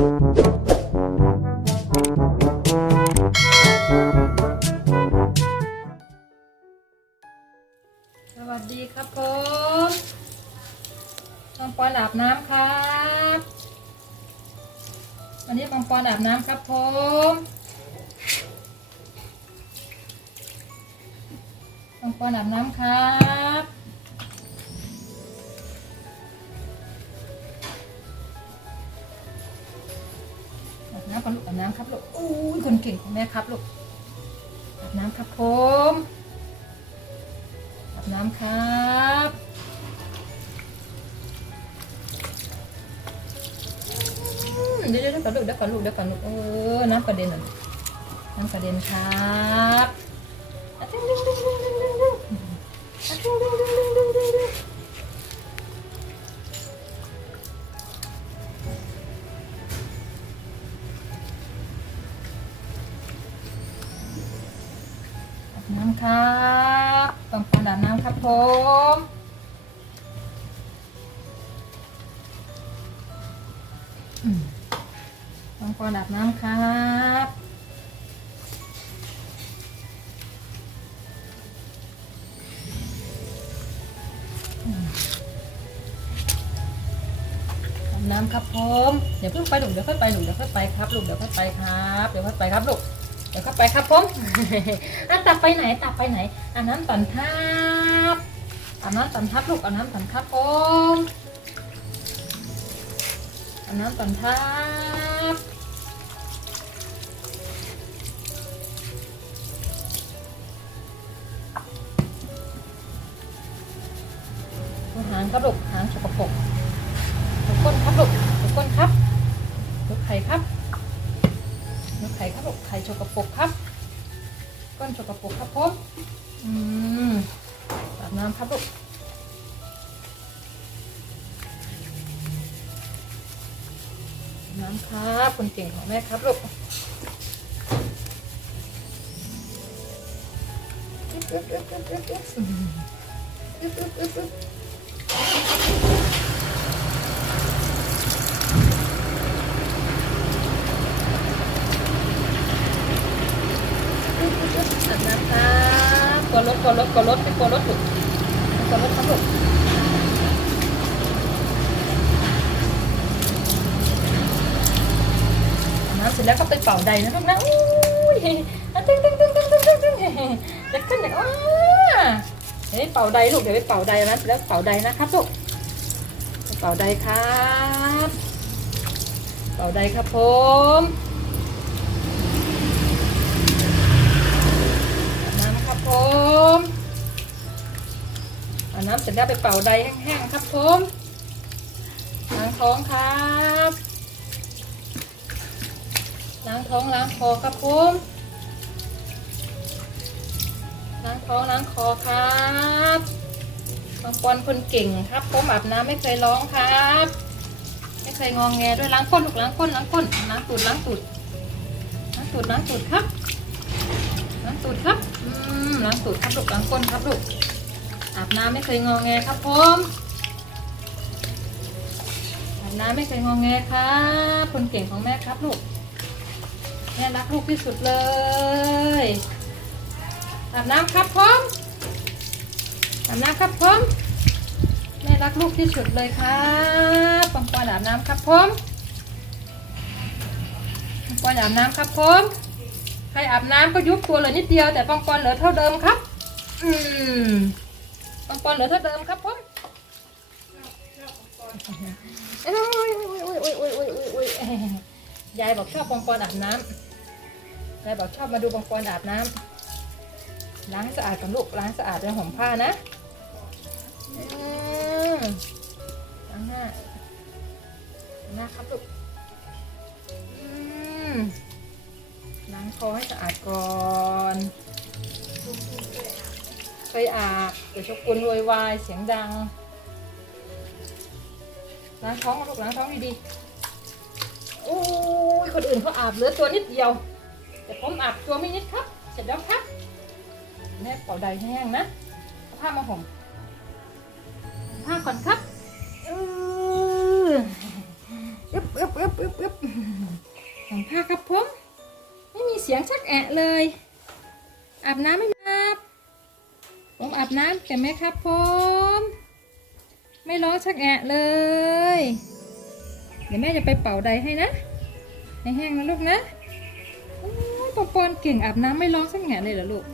สวัสดีครับผมปังปอนอาบน้ำครับวันนี้ปังปอนอาบน้ำครับผมปังปอนอาบน้ำครับ น้ำก่อนลูกอาบน้ำครับลูกอู้ยคนเก่งของแม่ครับลูกอาบน้ำครับผมอาบน้ำครับเดี๋ยวเดี๋ยวเดี๋ยวก่อนลูกเดี๋ยวก่อนลูกเดี๋ยวก่อนลูกเออน้ำกระเด็นอะน้ำกระเด็นครับ น้ำครับต้องการอาบน้ำครับผมต้องการอาบน้ำครับอืมอาบน้ำครับผมเดี๋ยวเพิ่งไปลูกเดี๋ยวค่อยไปลูกเดี๋ยวค่อยไปครับลูกเดี๋ยวค่อยไปครับเดี๋ยวค่อยไปครับลูก เดี๋ยวเข้าไปครับผมอะตับไปไหนตับไปไหนอาบน้ำตันทับอาบน้ำตันทับลูกอาบน้ำตันทับผมอาบน้ำตันทับหางครับลูกหางสกปรกดูก้นครับลูกดูก้นครับดูไข่ครับนกไข่ครับ กไข่โชกระปกครับ ก้นโชกระปกครับผมอืมอาบน้ำครับลูกน้ำครับคนเก่งของแม่ครับลูกอึ๊บอึ๊บอึ๊บอึ๊บอึ๊บอึ๊บอึ๊บอึ๊บอึ๊บอาบ น้ำครับกดรถกดรถกดรถไปกดรถลูกกดรถครับลูกน้ำเสร็จแล้วก็ไปเป่าใดนะลูกนะอุ้ยตึ้งตึ้งตึ้งตึ้งตึ้งตึ้งตึ้งจะขึ้นอย่างอ้าเดี๋ยวไปเป่าใดลูกเดี๋ยวไปเป่าใดนะแล้วเป่าใดนะครับลูกเป่าใดครับ เป่าใดครับผม น้ำเสร็จแล้วไปเป่าใดแห้งๆครับผมล้างท้องครับล้างท้องล้างคอครับผมล้างท้องล้างคอครับบางปอนคนเก่งครับผมอาบน้ำไม่เคยร้องครับ ไม่เคยงองแงด้วยล้างก้นลูกล้างก้นล้างก้นล้างตูดล้างตูดล้างตูดล้างตูดครับล้างตูดครับอืมล้างตูดครับลูกล้างก้นครับลูก อาบน้ำไม่เคยงอแงครับผมอาบน้ำไม่เคยงอแงครับคนเก่งของแม่ครับลูกแม่รักลูกที่สุดเลยอาบน้ำครับพร้อมอาบน้ำครับพร้อมแม่รักลูกที่สุดเลยครับปังปอนอาบน้ำครับผมปังปอนอาบน้ำครับผมใครอาบน้ำก็ยุบตัวเลือนิดเดียวแต่ปังปอนเหลือเท่าเดิมครับ อืม ปองปอนเหลือเท่าเดิมครับผมยายบอกชอบปองปอนอาบน้ำยายบอกชอบมาดูปองปอนอาบน้ำล้างสะอาดกับลูกล้างสะอาดด้วยห่มผ้านะล้างหน้าหน้าครับลูกล้างคอให้สะอาดก่อน เคยอาบเดี๋ยวชกุลโวยวายเสียงดังล้างท้องลูกล้างท้องดีๆโอ้ยคนอื่นเขาอาบเหลือตัวนิดเดียว แต่ผมอาบตัวไม่นิดครับ เสร็จแล้วครับแม่เป่าใดแห้งนะผ้ามาห่มผ้าก่อนครับเอออึบอึบอึบอึบอึบห่มผ้าครับผม ไม่มีเสียงชักแอะเลย อาบน้ำไมครับผม อาบน้ำแต่ไหมครับผมไม่ร้องชักแอะเลย เดี๋ยวแม่จะไปเป่าใดให้นะให้แห้งนะลูกนะโปอปอนเก่งอาบน้ำไม่ร้องสักแงะเลยเหรอลูก